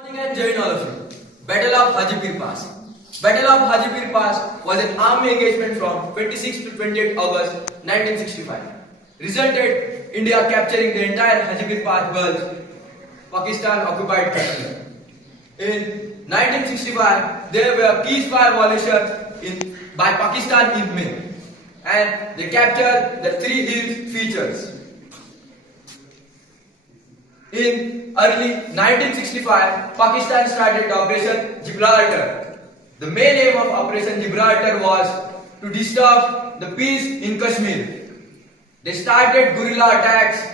Morning and Jai all of you. Battle of Hajipir Pass. Battle of Hajipir Pass was an army engagement from 26 to 28 August 1965. Resulted India capturing the entire Hajipir Pass Gulf, Pakistan occupied Kashmir. In 1965, there were ceasefire violations by Pakistan in May, and they captured the three hills features. In early 1965, Pakistan started Operation Gibraltar. The main aim of Operation Gibraltar was to disturb the peace in Kashmir. They started guerrilla attacks,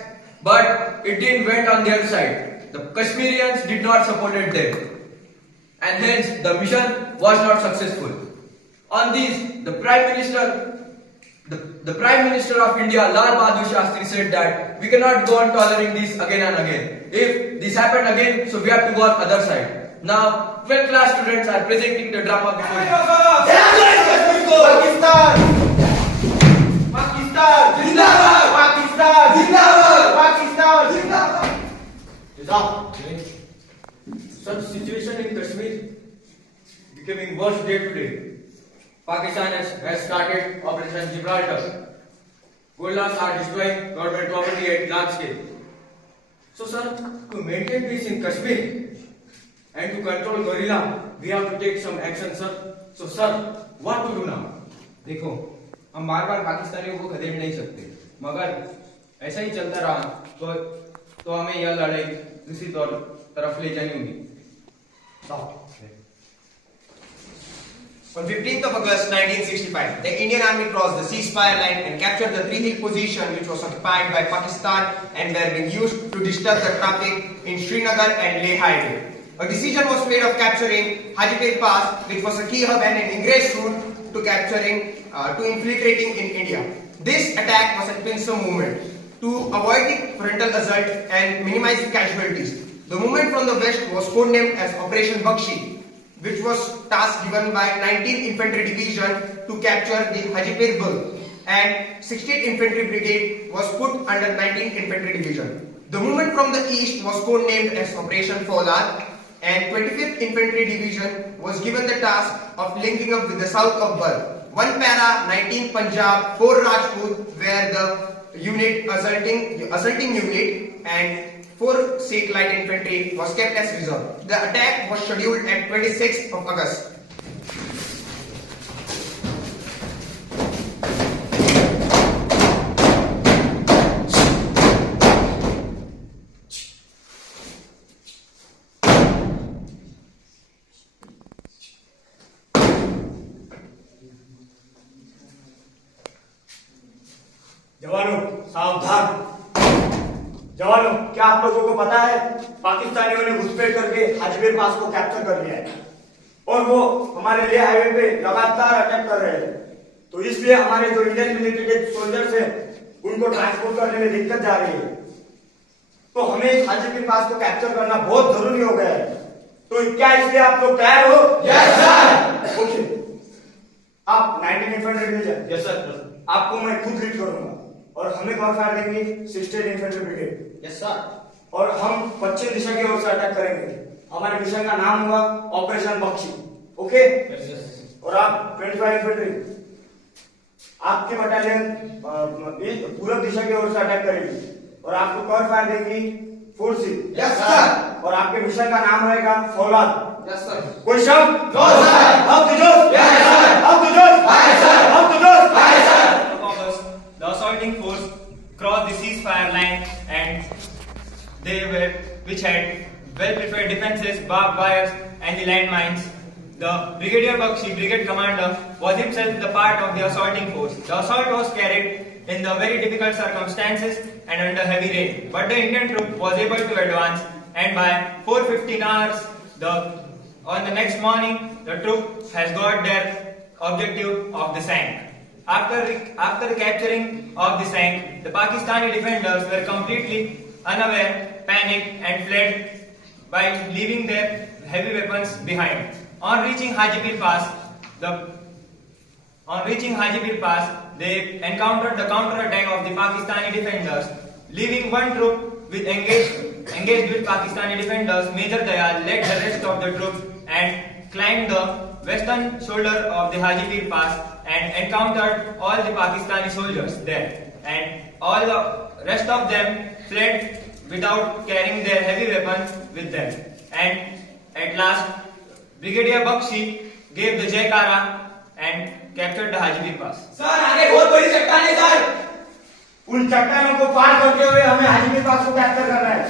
but it didn't went on their side. The Kashmirians did not support them, and hence the mission was not successful. On this, the Prime Minister of India, Lal Bahadur Shastri, said that we cannot go on tolerating this again and again. If this happened again, so we have to go on other side. Now, 12th class students are presenting the drama before you. Pakistan! Pakistan! Zindabad! Pakistan! Zindabad! Pakistan! Zindabad! Such situation in Kashmir becoming worse day to day. Pakistan has started Operation Gibraltar. Guerrillas are destroying government property at large scale. So, sir, to maintain peace in Kashmir and to control guerrilla, we have to take some action, sir. So, sir, what to do now? देखो, हम बार बार पाकिस्तानियों को खदेड़ नहीं सकते, मगर ऐसा ही चलता रहा तो हमें यह लड़ाई दूसरी तरफ ले जानी होगी। On 15th of August 1965, the Indian Army crossed the ceasefire line and captured the three-hill position which was occupied by Pakistan and were being used to disturb the traffic in Srinagar and Leh highway. A decision was made of capturing Hajipir Pass, which was a key hub and an ingress route to infiltrating in India. This attack was a pincer movement to avoid the frontal assault and minimize the casualties. The movement from the west was codenamed as Operation Bakshi, which was task given by 19th Infantry Division to capture the Hajipir Bull, and 16th Infantry Brigade was put under 19th Infantry Division. The movement from the east was codenamed as Operation Foulad, and 25th Infantry Division was given the task of linking up with the south of Bull. 1 para, 19th Punjab, 4 Rajput were the assaulting unit, and 4 Sikh light infantry was kept as reserve. The attack was scheduled at 26th of August. जवानों सावधान। जवानों, क्या आप लोगों को पता है पाकिस्तानियों ने घुसपैठ करके हाजिर पास को कैप्चर कर लिया है और वो हमारे लेह हाईवे पे लगातार अटैक कर रहे हैं। तो इसलिए हमारे जो इंडियन मिलिट्री के सोल्जर्स हैं उनको ट्रांसपोर्ट करने में दिक्कत जा रही है। तो हमें हाजिर पास को कैप्चर करना बहुत जरूरी हो गया है। तो क्या इसलिए आप लोग तैयार हो? Yes sir. ओके, आप 19 इन्फेंट्री डिवीजन। Yes sir. आपको मैं खुद लीड करूंगा और हमें कवर फायर देंगे 16th infantry brigade. Yes sir. और हम पश्चिम दिशा की ओर से अटैक करेंगे। हमारे मिशन का नाम होगा ऑपरेशन बख्शी। ओके? यस। और आप 25 इन्फेंट्री, आपकी बटालियन पूरब दिशा की ओर से अटैक करेगी और आपको कवर फायर देंगी 4 सी। Yes sir. और आपके मिशन का नाम रहेगा फौलाद। Yes sir. कोई शब्द? No sir. आप तो जोश? Yes sir. आप तो जोश? High sir. आप तो जोश? High sir. August, the assaulting force crossed the ceasefire line and which had well-prepared defenses, barbed wires and the landmines. The Brigadier Bakshi, brigade commander, was himself the part of the assaulting force. The assault was carried in the very difficult circumstances and under heavy rain. But the Indian troop was able to advance, and by 4:15 hours, on the next morning, the troop has got their objective of the Sank. After the capturing of the Sank, the Pakistani defenders were completely unaware, panicked and fled by leaving their heavy weapons behind. On reaching Hajipir Pass, they encountered the counter-attack of the Pakistani defenders, leaving one troop with engaged engaged with Pakistani defenders, Major Dayal led the rest of the troops and climbed the western shoulder of the Hajipir Pass and encountered all the Pakistani soldiers there. And all the rest of them fled without carrying their heavy weapons with them. And at last, Brigadier Bakshi gave the Jaikara and captured the Hajipir Pass. Sir आगे बहुत बड़ी चट्टान है sir. उन चट्टानों को पार करते हुए हमें हाजीपुर पास को कैप्चर करना है।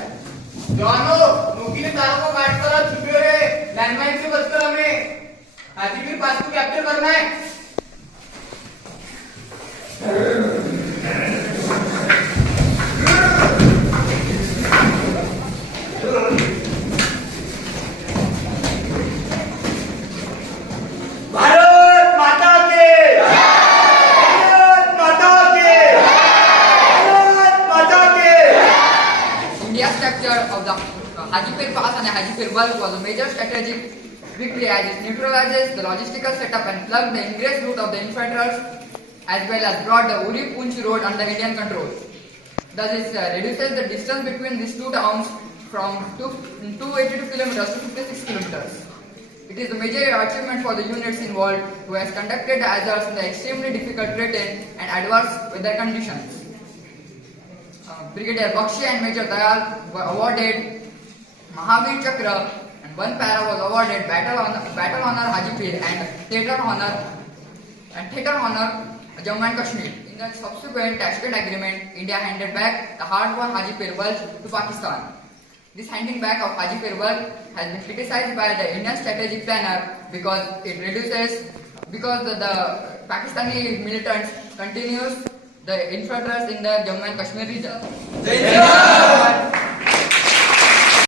जवानों, नुकीले तारों को काटकर और छुपे हुए लैंडमाइन से बचकर हमें हाजीपुर पास को कैप्चर करना है। भारत माता के भारत माता के भारत माता के India's capture of the Hajipir Pass and Hajipir Gulf was a major strategic victory as it neutralizes the logistical setup and plugged the ingress route of the infiltrators as well as brought the Uri Poonch road under Indian control. Thus, it reduces the distance between these two towns from 282 kilometers to 56 kilometers. It is a major achievement for the units involved who has conducted the Azars in the extremely difficult terrain and adverse weather conditions. Brigadier Bakshi and Major Dayal were awarded Mahavir Chakra and one para was awarded Battle Honor Hajipir and Theatre Honor Jammu and Kashmir. In the subsequent Tashkent agreement, India handed back the hard-won Hajipir Gulf to Pakistan. This handing back of Hajipir Gulf has been criticized by the Indian strategic planner because it reduces the Pakistani militants continues the infiltrators in the Jammu and Kashmir region. जय जवान।